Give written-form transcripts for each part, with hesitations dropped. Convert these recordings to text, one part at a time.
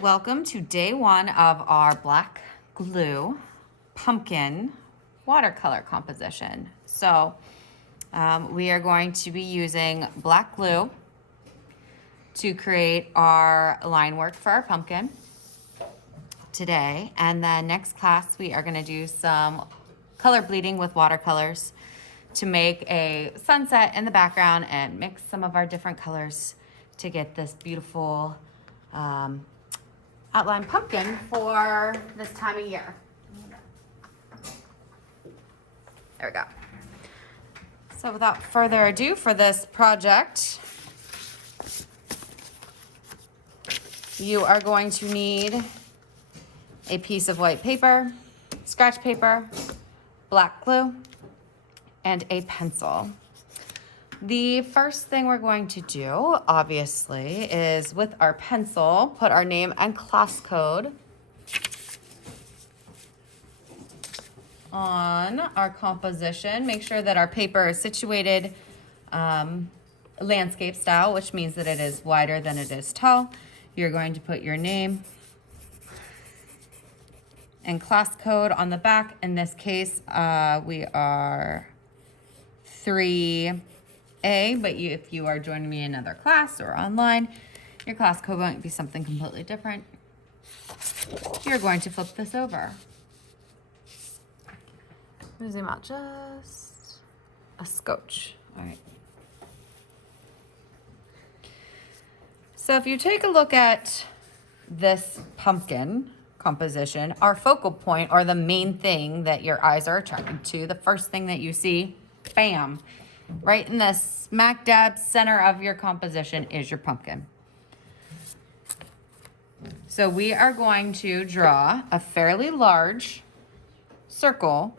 Welcome to day one of our black glue pumpkin watercolor composition. So we are going to be using black glue to create our line work for our pumpkin today. And then next class, we are going to do some color bleeding with watercolors to make a sunset in the background and mix some of our different colors to get this beautiful outline pumpkin for this time of year. There we go. So without further ado, for this project, you are going to need a piece of white paper, scratch paper, black glue, and a pencil. The first thing we're going to do, obviously, is with our pencil, put our name and class code on our composition. Make sure that our paper is situated landscape style, which means that it is wider than it is tall. You're going to put your name and class code on the back. In this case, we are 3A, but if you are joining me in another class or online, your class code might be something completely different. You're going to flip this over. I'm gonna zoom out just a scotch. All right. So if you take a look at this pumpkin composition, our focal point, or the main thing that your eyes are attracted to, the first thing that you see, bam, right in the smack dab center of your composition is your pumpkin. So we are going to draw a fairly large circle,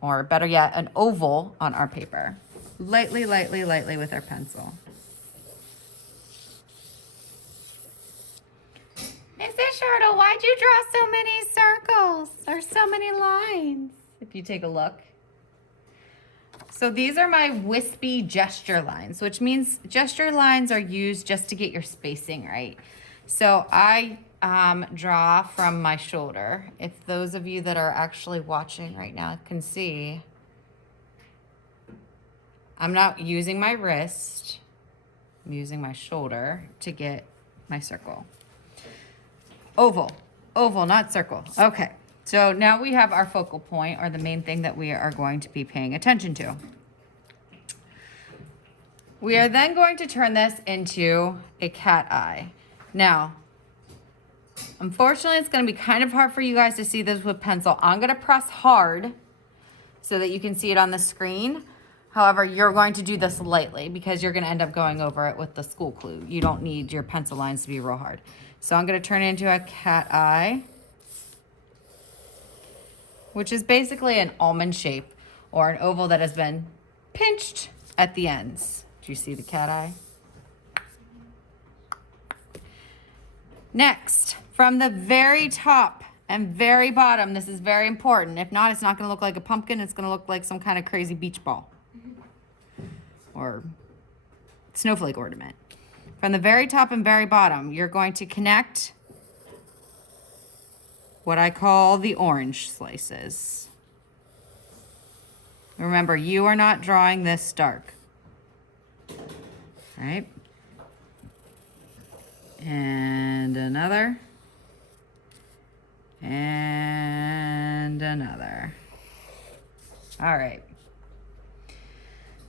or better yet, an oval on our paper. Lightly, lightly, lightly with our pencil. Mrs. Shirtle, why'd you draw so many circles or so many lines? If you take a look. So these are my wispy gesture lines, which means gesture lines are used just to get your spacing right. So I draw from my shoulder. If those of you that are actually watching right now can see, I'm not using my wrist. I'm using my shoulder to get my circle. Oval, not circle. Okay. So now we have our focal point, or the main thing that we are going to be paying attention to. We are then going to turn this into a cat eye. Now, unfortunately, it's going to be kind of hard for you guys to see this with pencil. I'm going to press hard so that you can see it on the screen. However, you're going to do this lightly because you're going to end up going over it with the school clue. You don't need your pencil lines to be real hard. So I'm going to turn it into a cat eye, which is basically an almond shape or an oval that has been pinched at the ends. Do you see the cat eye? Next, from the very top and very bottom, this is very important. If not, it's not going to look like a pumpkin. It's going to look like some kind of crazy beach ball or snowflake ornament. From the very top and very bottom, you're going to connect what I call the orange slices. Remember, you are not drawing this dark. All right? And another. And another. All right.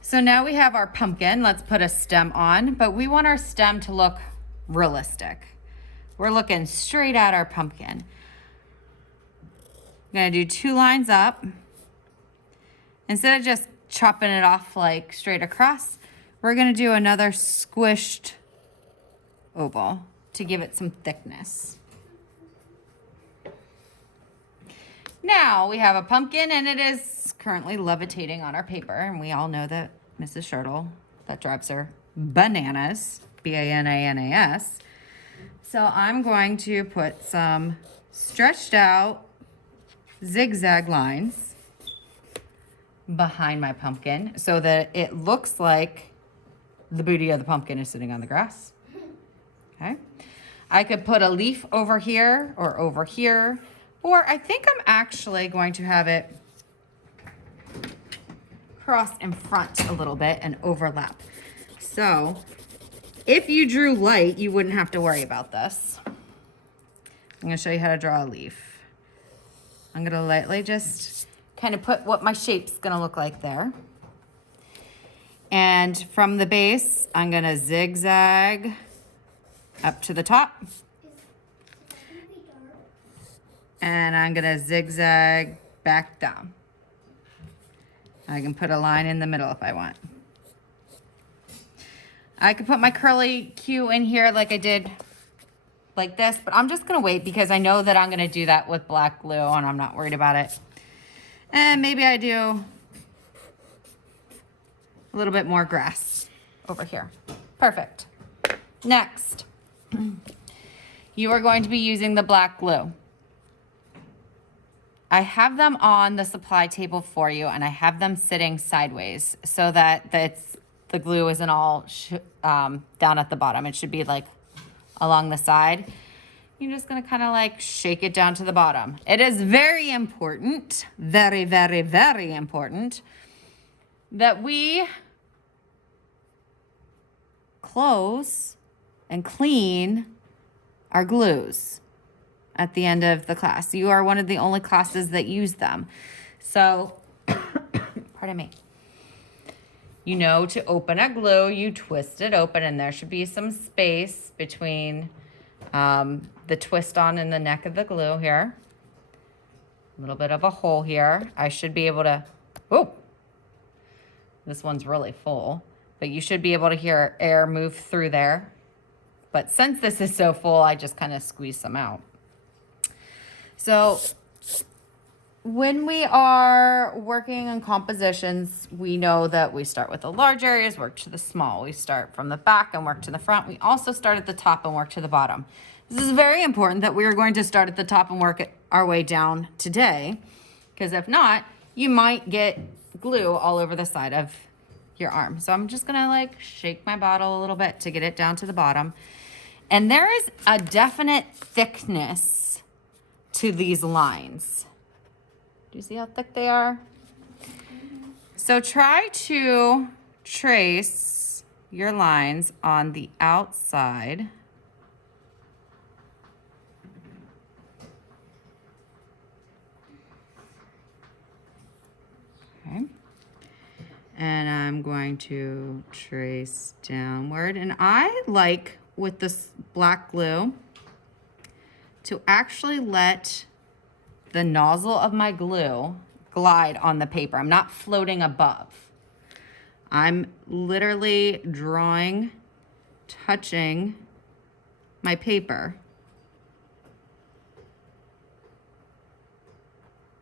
So now we have our pumpkin. Let's put a stem on, but we want our stem to look realistic. We're looking straight at our pumpkin. I'm gonna do 2 lines up. Instead of just chopping it off like straight across, we're gonna do another squished oval to give it some thickness. Now we have a pumpkin and it is currently levitating on our paper, and we all know that Mrs. Shirtle, that drives her bananas, B-A-N-A-N-A-S. So I'm going to put some stretched out zigzag lines behind my pumpkin so that it looks like the booty of the pumpkin is sitting on the grass. Okay. I could put a leaf over here, or I think I'm actually going to have it cross in front a little bit and overlap. So if you drew light, you wouldn't have to worry about this. I'm gonna show you how to draw a leaf. I'm gonna lightly just kind of put what my shape's gonna look like there. And from the base, I'm gonna zigzag up to the top. And I'm gonna zigzag back down. I can put a line in the middle if I want. I could put my curly Q in here like I did like this, but I'm just gonna wait because I know that I'm gonna do that with black glue and I'm not worried about it. And maybe I do a little bit more grass over here. Perfect. Next, you are going to be using the black glue. I have them on the supply table for you, and I have them sitting sideways so that the glue isn't all down at the bottom. It should be like along the side. You're just gonna kind of like shake it down to the bottom. It is very important, very, very, very important that we close and clean our glues at the end of the class. You are one of the only classes that use them. So, pardon me. You know, to open a glue, you twist it open, and there should be some space between the twist on and the neck of the glue here. A little bit of a hole here. I should be able to, oh, this one's really full, but you should be able to hear air move through there. But since this is so full, I just kind of squeeze some out. So when we are working on compositions, we know that we start with the large areas, work to the small. We start from the back and work to the front. We also start at the top and work to the bottom. This is very important that we are going to start at the top and work our way down today, because if not, you might get glue all over the side of your arm. So I'm just gonna like shake my bottle a little bit to get it down to the bottom. And there is a definite thickness to these lines. Do you see how thick they are? So try to trace your lines on the outside. Okay. And I'm going to trace downward. And I like with this black glue to actually let the nozzle of my glue glide on the paper. I'm not floating above. I'm literally drawing, touching my paper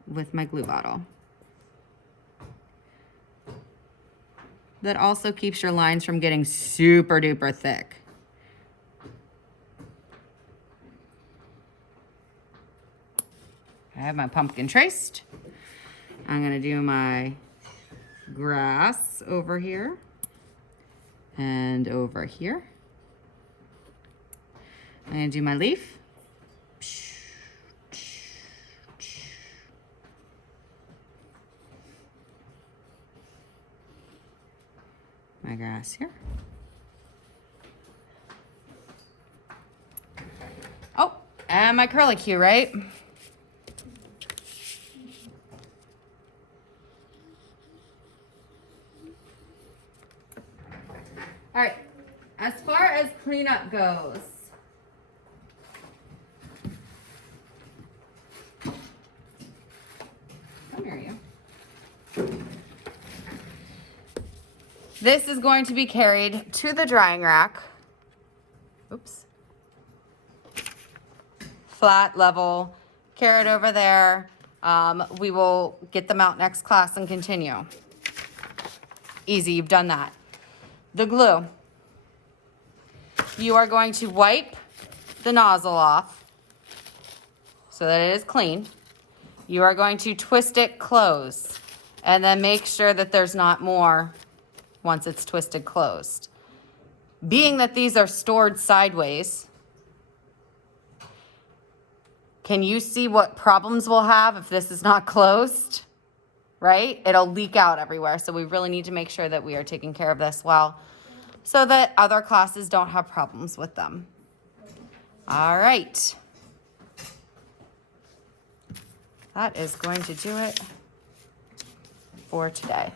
with my glue bottle. That also keeps your lines from getting super duper thick. I have my pumpkin traced. I'm gonna do my grass over here and over here. I'm gonna do my leaf. My grass here. Oh, and my curlicue, right? All right, as far as cleanup goes, come here, you. This is going to be carried to the drying rack. Oops. Flat, level, carry it over there. We will get them out next class and continue. Easy, you've done that. The glue. You are going to wipe the nozzle off so that it is clean. You are going to twist it closed and then make sure that there's not more once it's twisted closed. Being that these are stored sideways, Can you see what problems we'll have if this is not closed? Right? It'll leak out everywhere. So we really need to make sure that we are taking care of this well so that other classes don't have problems with them. All right. That is going to do it for today.